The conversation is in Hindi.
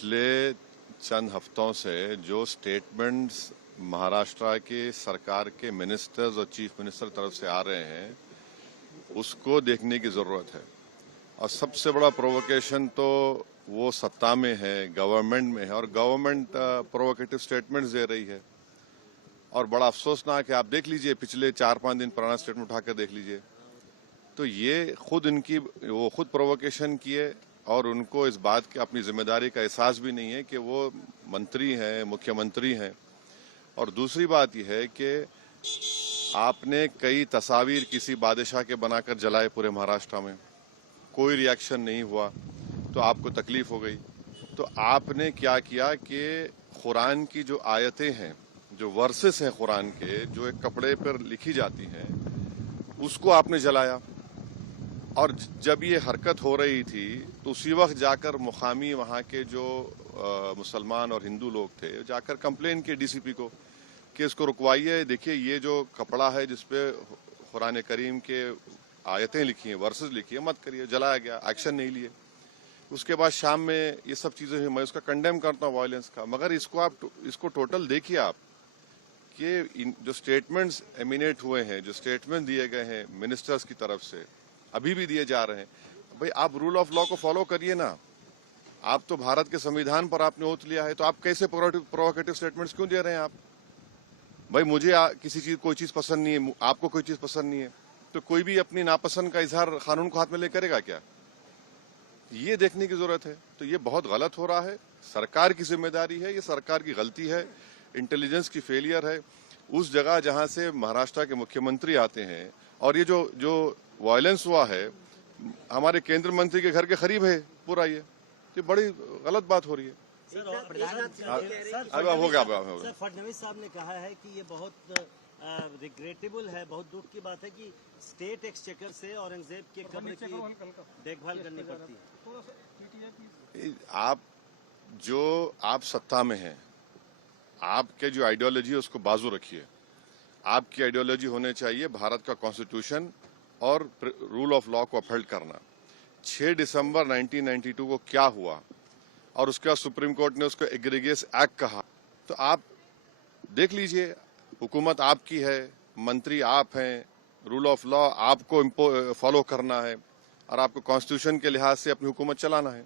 पिछले चंद हफ्तों से जो स्टेटमेंट्स महाराष्ट्र के सरकार के मिनिस्टर्स और चीफ मिनिस्टर तरफ से आ रहे हैं उसको देखने की जरूरत है। और सबसे बड़ा प्रोवोकेशन तो वो सत्ता में है, गवर्नमेंट में है, और गवर्नमेंट प्रोवोकेटिव स्टेटमेंट्स दे रही है। और बड़ा अफसोसनाक है, आप देख लीजिए पिछले 4-5 दिन पुराना स्टेटमेंट उठाकर देख लीजिए, तो ये वो खुद प्रोवोकेशन किए और उनको इस बात की अपनी जिम्मेदारी का एहसास भी नहीं है कि वो मंत्री हैं, मुख्यमंत्री हैं। और दूसरी बात यह है कि आपने कई तस्वीर किसी बादशाह के बनाकर जलाए पूरे महाराष्ट्र में, कोई रिएक्शन नहीं हुआ, तो आपको तकलीफ हो गई। तो आपने क्या किया कि कुरान की जो आयतें हैं, जो वर्सेस हैं कुरान के, जो एक कपड़े पर लिखी जाती हैं, उसको आपने जलाया। और जब ये हरकत हो रही थी तो उसी वक्त जाकर मुकामी वहाँ के जो मुसलमान और हिंदू लोग थे जाकर कंप्लेन किए डीसीपी को कि इसको रुकवाइए, देखिए ये जो कपड़ा है जिसपे कुरान करीम के आयतें लिखी हैं, वर्सेस लिखी है, मत करिए। जलाया गया, एक्शन नहीं लिए। उसके बाद शाम में ये सब चीजें हुई। मैं उसका कंडेम करता हूँ वायलेंस का, मगर इसको टोटल देखिए आप कि जो स्टेटमेंट्स एमिनेट हुए हैं, जो स्टेटमेंट दिए गए हैं मिनिस्टर्स की तरफ से, अभी भी दिए जा रहे हैं, भाई आप रूल ऑफ लॉ को फॉलो करिए ना। आप तो भारत के संविधान पर आपने ओथ लिया है, तो आप कैसे प्रोवोकेटिव स्टेटमेंट्स क्यों दे रहे हैं आप? भाई मुझे कोई चीज पसंद नहीं है, आपको कोई चीज पसंद नहीं है, तो कोई भी अपनी नापसंद का इजहार कानून को हाथ में ले करेगा क्या? ये देखने की जरूरत है। तो ये बहुत गलत हो रहा है, सरकार की जिम्मेदारी है, ये सरकार की गलती है, इंटेलिजेंस की फेलियर है। उस जगह जहां से महाराष्ट्र के मुख्यमंत्री आते हैं, और ये जो वायलेंस हुआ है हमारे केंद्र मंत्री के घर के करीब है पूरा, ये बड़ी गलत बात हो रही है। अब हो गया। सर, फडणवीस साहब ने कहा है कि ये बहुत रिग्रेटेबल है, बहुत दुख की बात है कि स्टेट एक्सचेकर से औरंगजेब के कब्र की देखभाल करनी पड़ती है। आप सत्ता में हैं, आपके जो आइडियोलॉजी है उसको बाजू रखिए। आपकी आइडियोलॉजी होने चाहिए भारत का कॉन्स्टिट्यूशन और रूल ऑफ लॉ को अपहोल्ड करना। 6 दिसंबर 1992 को क्या हुआ और उसके बाद सुप्रीम कोर्ट ने उसको एग्रीगियस एक्ट कहा, तो आप देख लीजिए, हुकूमत आपकी है, मंत्री आप हैं, रूल ऑफ लॉ आपको फॉलो करना है और आपको कॉन्स्टिट्यूशन के लिहाज से अपनी हुकूमत चलाना है।